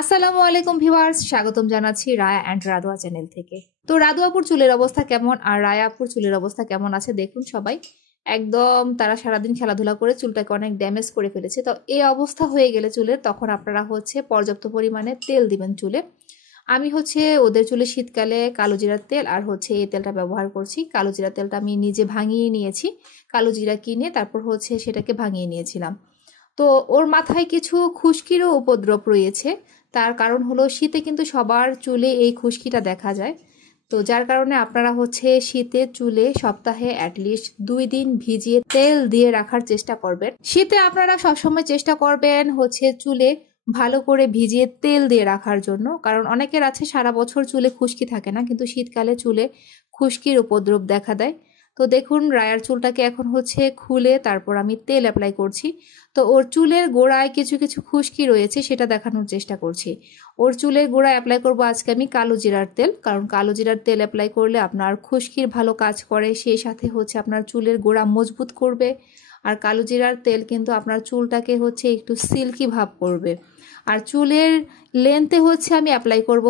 আসসালামু আলাইকুম ভিউয়ার্স, স্বাগতম জানাচ্ছি রায়া অ্যান্ড রাদোয়া চ্যানেল থেকে। তো রাদোয়া আপুর চুলের অবস্থা কেমন আর রায়া আপুর চুলের অবস্থা কেমন আছে দেখুন সবাই। একদম তারা সারাদিন খেলাধুলা করে চুলটাকে অনেক ড্যামেজ করে ফেলেছে। তো এই অবস্থা হয়ে গেলে চুলের, তখন আপনারা পর্যাপ্ত পরিমাণে তেল দিবেন চুলে। আমি ওদের চুলে শীতকালে কালো জিরার তেল আর এই তেলটা ব্যবহার করছি। কালো জিরার তেলটা আমি নিজে ভাঙিয়ে নিয়েছি, কালো জিরা কিনে তারপর সেটাকে ভাঙিয়ে নিয়েছিলাম। তো ওর মাথায় কিছু খুশকিরও উপদ্রব রয়েছে। তার কারণ হলো শীতে কিন্তু সবার চুলে এই খুশকিটা দেখা যায়। তো যার কারণে আপনারা শীতে চুলে সপ্তাহে অ্যাটলিস্ট 2 দিন ভিজিয়ে তেল দিয়ে রাখার চেষ্টা করবেন। শীতে আপনারা সবসময় চেষ্টা করবেন চুলে ভালো করে ভিজিয়ে তেল দিয়ে রাখার জন্য, কারণ অনেকের আছে সারা বছর চুলে খুশকি থাকে না, কিন্তু শীতকালে চুলে খুশকির উপদ্রব দেখা দেয়। তো দেখুন রায়ার চুলটাকে এখন খুলে তারপর আমি তেল অ্যাপ্লাই করছি। তো ওর চুলের গোড়ায় কিছু কিছু খুশকি রয়েছে, সেটা দেখানোর চেষ্টা করছি। ওর চুলের গোড়ায় অ্যাপ্লাই করবো আজকে আমি কালো জিরার তেল, কারণ কালো জিরার তেল অ্যাপ্লাই করলে আপনার খুশকির ভালো কাজ করে, সেই সাথে আপনার চুলের গোড়া মজবুত করবে। আর কালো জিরার তেল কিন্তু আপনার চুলটাকে একটু সিল্কি ভাব করবে। আর চুলের লেন্থে আমি অ্যাপ্লাই করব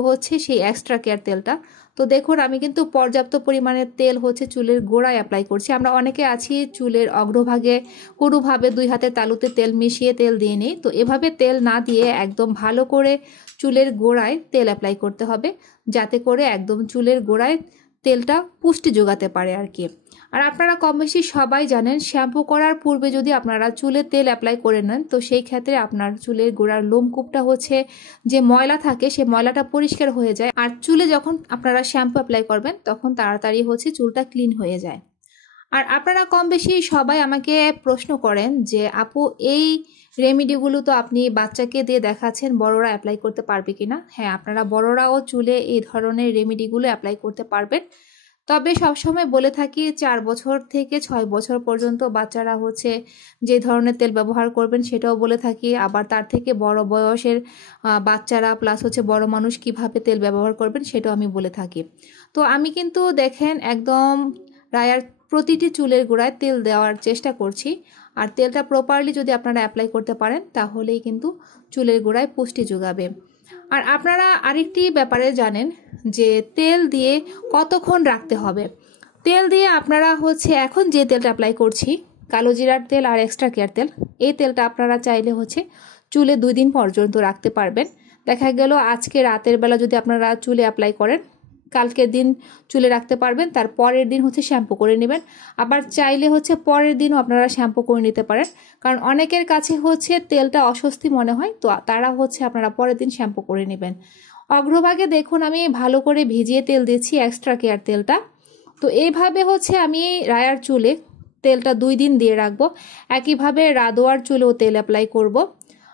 সেই এক্সট্রা কেয়ার তেলটা। তো দেখুন আমি কিন্তু পর্যাপ্ত পরিমাণে তেল চুলের গোড়ায় অ্যাপ্লাই করছি। আমরা অনেকে আছি চুলের অগ্রভাগে কোনোভাবে 2 হাতের তালুতে তেল মিশিয়ে তেল দিয়ে নিই। তো এভাবে তেল না দিয়ে একদম ভালো করে চুলের গোড়ায় তেল অ্যাপ্লাই করতে হবে, যাতে করে একদম চুলের গোড়ায় তেলটা পুষ্টি যোগাতে পারে আর কি। আর আপনারা কম বেশি সবাই জানেন, শ্যাম্পু করার পূর্বে যদি আপনারা চুলে তেল অ্যাপ্লাই করে নেন, তো সেই ক্ষেত্রে আপনার চুলের গোড়ার লোমকূপটা যে ময়লা থাকে, সেই ময়লাটা পরিষ্কার হয়ে যায়। আর চুলে যখন আপনারা শ্যাম্পু অ্যাপ্লাই করবেন তখন তাড়াতাড়ি চুলটা ক্লিন হয়ে যায়। আর আপনারা কম বেশি সবাই আমাকে প্রশ্ন করেন যে আপু, এই রেমিডিগুলো তো আপনি বাচ্চাকে দিয়ে দেখাচ্ছেন, বড়রা অ্যাপ্লাই করতে পারবে কিনা? হ্যাঁ, আপনারা বড়রাও চুলে এই ধরনের রেমিডিগুলো অ্যাপ্লাই করতে পারবেন। তবে সবসময় বলে থাকি 4 বছর থেকে 6 বছর পর্যন্ত বাচ্চারা যে ধরনের তেল ব্যবহার করবেন সেটাও বলে থাকি। আবার তার থেকে বড় বয়সের বাচ্চারা প্লাস বড় মানুষ কিভাবে তেল ব্যবহার করবেন সেটাও আমি বলে থাকি। তো আমি কিন্তু দেখেন একদম রায়ার প্রতিটি চুলের গোড়ায় তেল দেওয়ার চেষ্টা করছি। আর তেলটা প্রপারলি যদি আপনারা অ্যাপ্লাই করতে পারেন তাহলেই কিন্তু চুলের গোড়ায় পুষ্টি যোগাবে। আর আপনারা আরেকটি ব্যাপারে জানেন যে তেল দিয়ে কতক্ষণ রাখতে হবে। তেল দিয়ে আপনারা এখন যে তেলটা অ্যাপ্লাই করছি, কালো জিরার তেল আর এক্সট্রা কেয়ার তেল, এই তেলটা আপনারা চাইলে চুলে 2 দিন পর্যন্ত রাখতে পারবেন। দেখা গেল আজকে রাতের বেলা যদি আপনারা চুলে অ্যাপ্লাই করেন, কালকের দিন চুলে রাখতে পারবেন, তার পরের দিন শ্যাম্পু করে নেবেন। আবার চাইলে পরের দিনও আপনারা শ্যাম্পু করে নিতে পারেন, কারণ অনেকের কাছে তেলটা অস্বস্তি মনে হয়, তো তারা আপনারা পরের দিন শ্যাম্পু করে নেবেন। অগ্রভাগে দেখুন আমি ভালো করে ভিজিয়ে তেল দিচ্ছি, এক্সট্রা কেয়ার তেলটা। তো এইভাবে আমি রায়ার চুলে তেলটা 2 দিন দিয়ে রাখবো। একইভাবে রাদোয়ার চুলেও তেল অ্যাপ্লাই করব।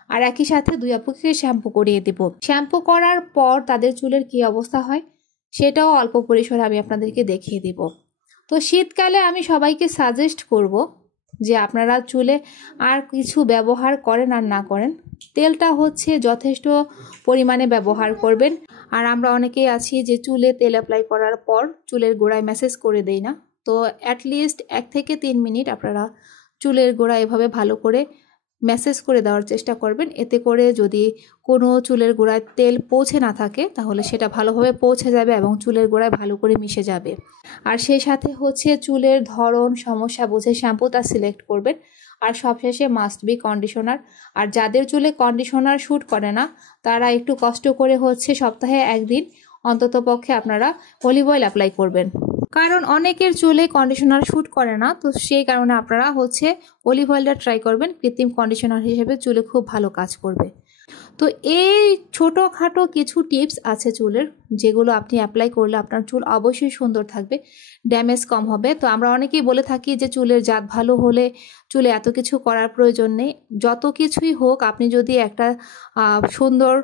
আর একই সাথে 2 আপুকে শ্যাম্পু করিয়ে দেব। শ্যাম্পু করার পর তাদের চুলের কি অবস্থা হয় সেটাও অল্প পরিসরে আমি আপনাদেরকে দেখিয়ে দেব। তো শীতকালে আমি সবাইকে সাজেস্ট করব যে আপনারা চুলে আর কিছু ব্যবহার করেন আর না করেন, তেলটা যথেষ্ট পরিমাণে ব্যবহার করবেন। আর আমরা অনেকেই আছি যে চুলে তেল অ্যাপ্লাই করার পর চুলের গোড়ায় ম্যাসেজ করে দেই না। তো অ্যাটলিস্ট 1 থেকে 3 মিনিট আপনারা চুলের গোড়ায় এভাবে ভালো করে ম্যাসেজ করে দেওয়ার চেষ্টা করবেন। এতে করে যদি কোনো চুলের গোড়ায় তেল পৌঁছে না থাকে তাহলে সেটা ভালোভাবে পৌঁছে যাবে এবং চুলের গোড়ায় ভালো করে মিশে যাবে। আর সেই সাথে চুলের ধরন সমস্যা বুঝে শ্যাম্পুটা সিলেক্ট করবেন। আর সবশেষে মাস্ট বি কন্ডিশনার। আর যাদের চুলে কন্ডিশনার শ্যুট করে না তারা একটু কষ্ট করে সপ্তাহে 1 দিন অন্তত পক্ষে আপনারা অলিভ অয়েল অ্যাপ্লাই করবেন, কারণ অনেকের চুলে কন্ডিশনার শ্যুট করে না। তো সেই কারণে আপনারা অলিভ অয়েলটা ট্রাই করবেন, কৃত্রিম কন্ডিশনার হিসেবে চুলে খুব ভালো কাজ করবে। তো এই ছোটোখাটো কিছু টিপস আছে চুলের, যেগুলো আপনি অ্যাপ্লাই করলে আপনার চুল অবশ্যই সুন্দর থাকবে, ড্যামেজ কম হবে। তো আমরা অনেকেই বলে থাকি যে চুলের জাত ভালো হলে চুলে এত কিছু করার প্রয়োজন নেই। যত কিছুই হোক, আপনি যদি একটা সুন্দর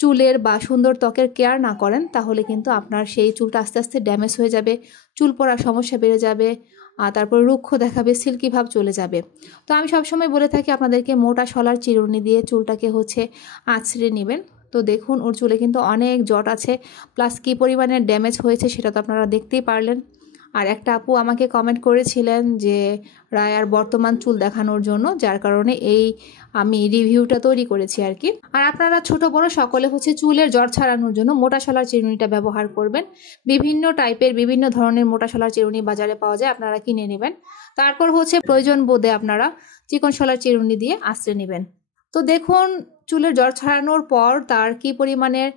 চুলের বা সুন্দর ত্বকের কেয়ার না করেন তাহলে কিন্তু আপনার সেই চুলটা আস্তে আস্তে ড্যামেজ হয়ে যাবে, চুল পড়ার সমস্যা বেড়ে যাবে, তারপর রুক্ষ দেখাবে, সিল্কি ভাব চলে যাবে। তো আমি সবসময় বলে থাকি আপনাদেরকে মোটা শলার চিরুনি দিয়ে চুলটাকে আঁচড়ে নেবেন। তো দেখুন ওর চুলে কিন্তু অনেক জট আছে, প্লাস কি পরিমাণে ড্যামেজ হয়েছে সেটা তো আপনারা দেখতেই পারলেন। আর একটা আপু আমাকে কমেন্ট করেছিলেন যে রায়ার বর্তমান চুল দেখানোর জন্য, যার কারণে এই আমি রিভিউটা তৈরি করেছি আর কি। আর আপনারা ছোট বড় সকলে হচ্ছে চুলের জট ছাড়ানোর জন্য মোটা শলার চিরুনিটা ব্যবহার করবেন। বিভিন্ন টাইপের বিভিন্ন ধরনের মোটা শলার চিরুনি বাজারে পাওয়া যায়, আপনারা কিনে নেবেন। তারপর হচ্ছে প্রয়োজন বোধে আপনারা চিকন শলার চিরুনি দিয়ে আঁচড়ে নেবেন। তো দেখুন চুলের জট ছাড়ানোর পর তার কি পরিমাণের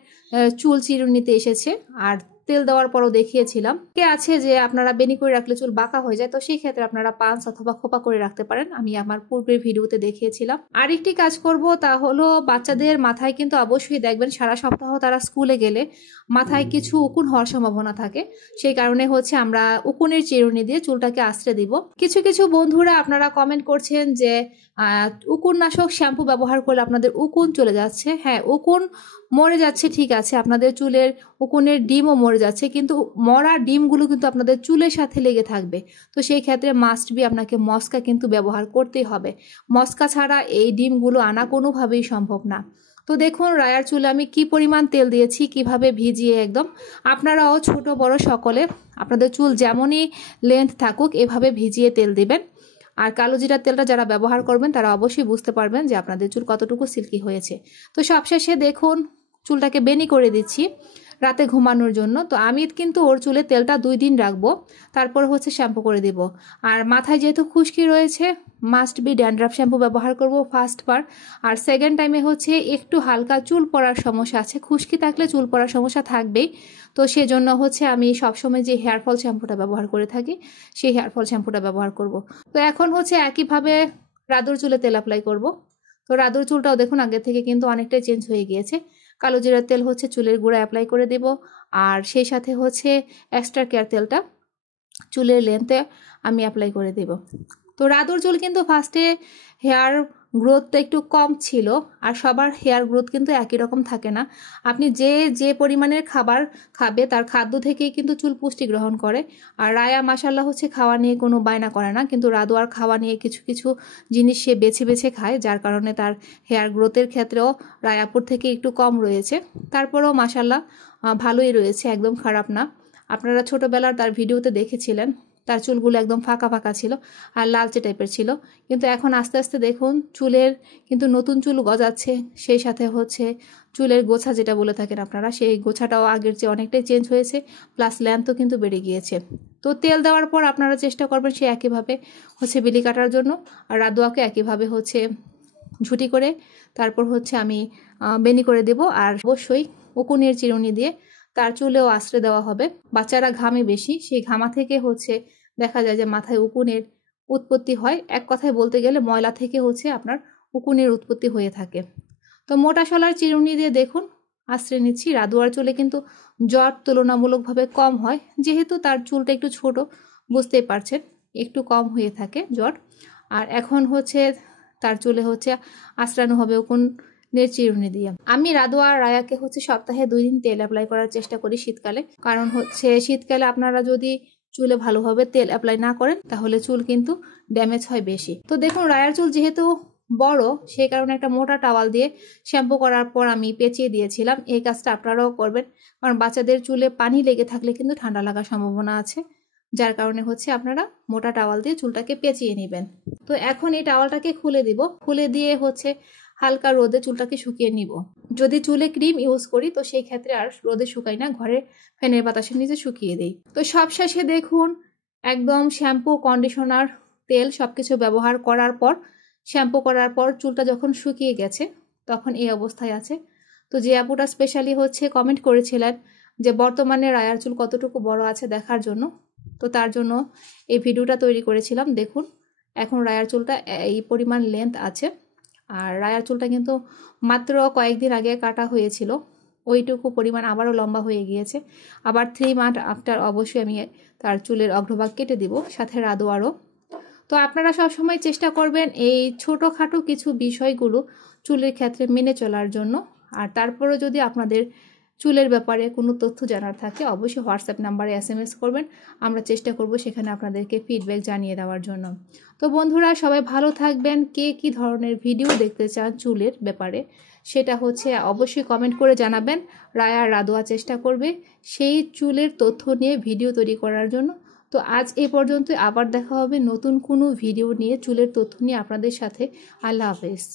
চুল চিরুনিতে এসেছে। আর তেল দেওয়ার পরও দেখিয়েছিলাম কে আছে যে আপনারা বেনি করে রাখলে চুল বাঁকা হয়ে যায়, তো সেই ক্ষেত্রে আপনারা পাঁচ অথবা খোপা করে রাখতে পারেন, আমি আমার পূর্বের ভিডিওতে দেখিয়েছিলাম। আরেকটি কাজ করব তা হলো বাচ্চাদের মাথায় কিন্তু অবশ্যই দেখবেন সারা সপ্তাহ তারা স্কুলে গেলে মাথায় কিছু উকুন হওয়ার সম্ভাবনা থাকে, সেই কারণে হচ্ছে আমরা উকুনের চিরুনি দিয়ে চুলটাকে আঁচড়ে দিব। কিছু কিছু বন্ধুরা আপনারা কমেন্ট করছেন যে উকুন নাশক শ্যাম্পু ব্যবহার করলে আপনাদের উকুন চলে যাচ্ছে। হ্যাঁ, উকুন মরে যাচ্ছে ঠিক আছে, আপনাদের চুলের উকুনের ডিমও মরে যাচ্ছে, কিন্তু মরা ডিমগুলো কিন্তু আপনাদের চুলের সাথে লেগে থাকবে। তো সেই ক্ষেত্রে মাস্ট বি আপনাকে মস্কা কিন্তু ব্যবহার করতেই হবে। মস্কা ছাড়া এই ডিমগুলো আনা কোনোভাবেই সম্ভব না। তো দেখুন রায়ার চুলে আমি কি পরিমাণ তেল দিয়েছি, কিভাবে ভিজিয়ে একদম। আপনারাও ছোট বড় সকলে আপনাদের চুল যেমনই লেন্থ থাকুক এভাবে ভিজিয়ে তেল দিবেন। আর কালো জিরার তেলটা যারা ব্যবহার করবেন তারা অবশ্যই বুঝতে পারবেন যে আপনাদের চুল কতটুকু সিল্কি হয়েছে। তো সবশেষে দেখুন চুলটাকে বেনি করে দিচ্ছি রাতে ঘুমানোর জন্য। তো আমি কিন্তু ওর চুলে তেলটা 2 দিন রাখবো, তারপর হচ্ছে শ্যাম্পু করে দিব। আর মাথায় যেহেতু খুশকি রয়েছে মাস্ট বি ড্যান্ড্রাফ শ্যাম্পু ব্যবহার করব ফার্স্ট বার। আর সেকেন্ড টাইমে হচ্ছে একটু হালকা চুল পড়ার সমস্যা আছে, খুশকি থাকলে চুল পড়ার সমস্যা থাকবেই। তো সেজন্য হচ্ছে আমি সবসময় যে হেয়ার ফল শ্যাম্পুটা ব্যবহার করে থাকি সেই হেয়ার ফল শ্যাম্পুটা ব্যবহার করব। তো এখন হচ্ছে একইভাবে রাদুর চুলে তেল অ্যাপ্লাই করব। তো রাদুর চুলটাও দেখুন আগে থেকে কিন্তু অনেকটাই চেঞ্জ হয়ে গিয়েছে। কালো জিরার তেল হচ্ছে চুলের গোড়া অ্যাপ্লাই করে দেব, আর সেই সাথে হচ্ছে এক্সট্রা কেয়ার তেলটা চুলের লেন্থে আমি অ্যাপ্লাই করে দেব। তো রাদুর চুল কিন্তু ফার্স্টে হেয়ার গ্রোথটা একটু কম ছিল, আর সবার হেয়ার গ্রোথ কিন্তু একই রকম থাকে না। আপনি যে পরিমাণের খাবার খাবে তার খাদ্য থেকেই কিন্তু চুল পুষ্টি গ্রহণ করে। আর রায়া মাশাল্লাহ হচ্ছে খাওয়া নিয়ে কোনো বায়না করে না, কিন্তু রাদু আর খাওয়া নিয়ে কিছু কিছু জিনিস সে বেছে বেছে খায়, যার কারণে তার হেয়ার গ্রোথের ক্ষেত্রেও রায়াপুর থেকে একটু কম রয়েছে। তারপরেও মাশাল্লাহ ভালোই রয়েছে, একদম খারাপ না। আপনারা ছোটবেলার তার ভিডিওতে দেখেছিলেন তার চুলগুলো একদম ফাঁকা ফাঁকা ছিল আর লালচে টাইপের ছিল, কিন্তু এখন আস্তে আস্তে দেখুন চুলের কিন্তু নতুন চুল গজাচ্ছে। সেই সাথে হচ্ছে চুলের গোছা যেটা বলে থাকেন আপনারা, সেই গোছাটাও আগের চেয়ে অনেকটাই চেঞ্জ হয়েছে, প্লাস লেন্থও কিন্তু বেড়ে গিয়েছে। তো তেল দেওয়ার পর আপনারা চেষ্টা করবেন সে একইভাবে হচ্ছে বিলি কাটার জন্য, আর রাদুয়াকে একইভাবে হচ্ছে ঝুটি করে তারপর হচ্ছে আমি বেনি করে দেব। আর অবশ্যই উকুনের চিরুনি দিয়ে তার চুলেও আশ্রয় দেওয়া হবে। বাচ্চারা ঘামে বেশি, সেই ঘামা থেকে হচ্ছে দেখা যায় যে মাথায় উকুনের উৎপত্তি হয়। এক কথায় বলতে গেলে ময়লা থেকে হচ্ছে আপনার উকুনের উৎপত্তি হয়ে থাকে। তো মোটা শলার চিরুনি দিয়ে দেখুন আশ্রয় নিচ্ছি। রাদুয়ার চুলে কিন্তু জট তুলনামূলকভাবে কম হয়, যেহেতু তার চুলটা একটু ছোট, বুঝতেই পারছেন একটু কম হয়ে থাকে জট। আর এখন হচ্ছে তার চুলে হচ্ছে আশ্রানো হবে উকুনের চিরুনি দিয়ে। আমি রাদুয়া আর রায়াকে হচ্ছে সপ্তাহে 2 দিন তেল অ্যাপ্লাই করার চেষ্টা করি শীতকালে, কারণ হচ্ছে শীতকালে আপনারা যদি চুলে ভালোভাবে তেল অ্যাপ্লাই না করেন তাহলে চুল কিন্তু ড্যামেজ হয় বেশি। তো দেখুন রায়ার চুল যেহেতু বড় সেই কারণে একটা মোটা টাওয়াল দিয়ে শ্যাম্পু করার পর আমি পেঁচিয়ে দিয়েছিলাম। এই কাজটা আপনারাও করবেন, কারণ বাচ্চাদের চুলে পানি লেগে থাকলে কিন্তু ঠান্ডা লাগার সম্ভাবনা আছে, যার কারণে হচ্ছে আপনারা মোটা টাওয়াল দিয়ে চুলটাকে পেঁচিয়ে নেবেন। তো এখন এই টাওয়ালটাকে খুলে দিব, খুলে দিয়ে হচ্ছে হালকা রোদে চুলটাকে শুকিয়ে নিব। যদি চুলে ক্রিম ইউজ করি তো সেই ক্ষেত্রে আর রোদে শুকাই না, ঘরে ফ্যানের বাতাসের নিচে শুকিয়ে দেই। তো সবশেষে দেখুন একদম শ্যাম্পু কন্ডিশনার তেল সবকিছু ব্যবহার করার পর শ্যাম্পু করার পর চুলটা যখন শুকিয়ে গেছে তখন এই অবস্থায় আছে। তো যে আপুটা স্পেশালি হচ্ছে কমেন্ট করেছিলেন যে বর্তমানে রায়ার চুল কতটুকু বড় আছে দেখার জন্য, তো তার জন্য এই ভিডিওটা তৈরি করেছিলাম। দেখুন এখন রায়ার চুলটা এই পরিমাণ লেন্থ আছে, আর রায়ার চুলটা কিন্তু মাত্র কয়েকদিন আগে কাটা হয়েছিল, ওইটুকু পরিমাণ আবারও লম্বা হয়ে গিয়েছে। আবার 3 মান্থ আফটার অবশ্যই আমি তার চুলের অগ্রভাগ কেটে দিব, সাথে রাদুয়ারও। তো আপনারা সবসময় চেষ্টা করবেন এই ছোটোখাটো কিছু বিষয়গুলো চুলের ক্ষেত্রে মেনে চলার জন্য। আর তারপরেও যদি আপনাদের চুলের ব্যাপারে কোনো তথ্য জানার থাকে অবশ্যই হোয়াটসঅ্যাপ নাম্বারে SMS করবেন, আমরা চেষ্টা করব সেখানে আপনাদেরকে ফিডব্যাক জানিয়ে দেওয়ার জন্য। তো বন্ধুরা সবাই ভালো থাকবেন। কে কী ধরনের ভিডিও দেখতে চান চুলের ব্যাপারে সেটা হচ্ছে অবশ্যই কমেন্ট করে জানাবেন। রায়া রাদুয়া চেষ্টা করবে সেই চুলের তথ্য নিয়ে ভিডিও তৈরি করার জন্য। তো আজ এ পর্যন্ত, আবার দেখা হবে নতুন কোনো ভিডিও নিয়ে, চুলের তথ্য নিয়ে আপনাদের সাথে। আল্লাহ হাফেজ।